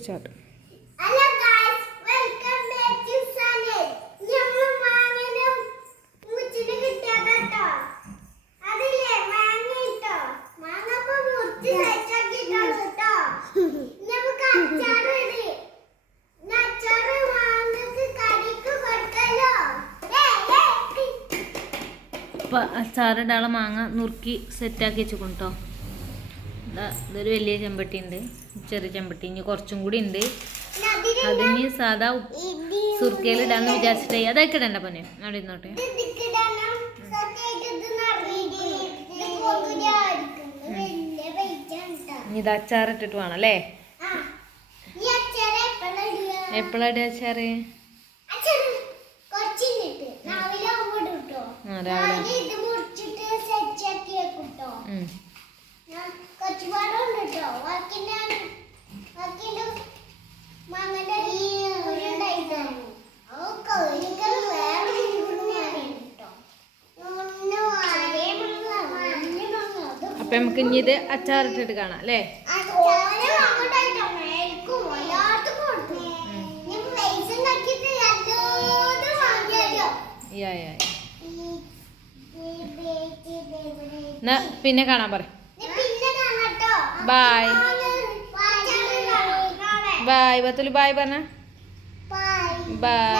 Start അതില്ലേ മാങ്ങ നുറുക്കി സെറ്റാക്കി വെച്ചു ഇതാ ഇതൊരു വലിയ ചെമ്പട്ടി ഉണ്ട്. ചെറിയ ചെമ്പട്ടി. ഇനി കുറച്ചും കൂടി ഉണ്ട്. അതിന് സാധാ സുർക്കയിലിടാന്ന് വിചാരിച്ചിട്ടേ. അതൊക്കെ ഇടണ്ട പൊന്നെ. അവിടെ ഇരുന്നോട്ടെ. ഇത് ഇനി ഇത് അച്ചാറിട്ടിട്ട് വേണം അല്ലേ? ആ. ഈ അച്ചാറ് രാവിലെ ഇടുക കുറച്ച് പാടുണ്ട് കേട്ടോ ബാക്കിന്റെ ബാക്കിന്റെ മാങ്ങന്റെ ഉണ്ടായിരുന്നു ഒക്കെ ഒരിക്കലും വേറെ അപ്പം നമുക്ക് ഇനി ഇത് അച്ചാറിട്ടിട്ട് കാണാം അല്ലേ പിന്നെ കാണാൻ പറ बाय बाय बतौली बाय बना बाय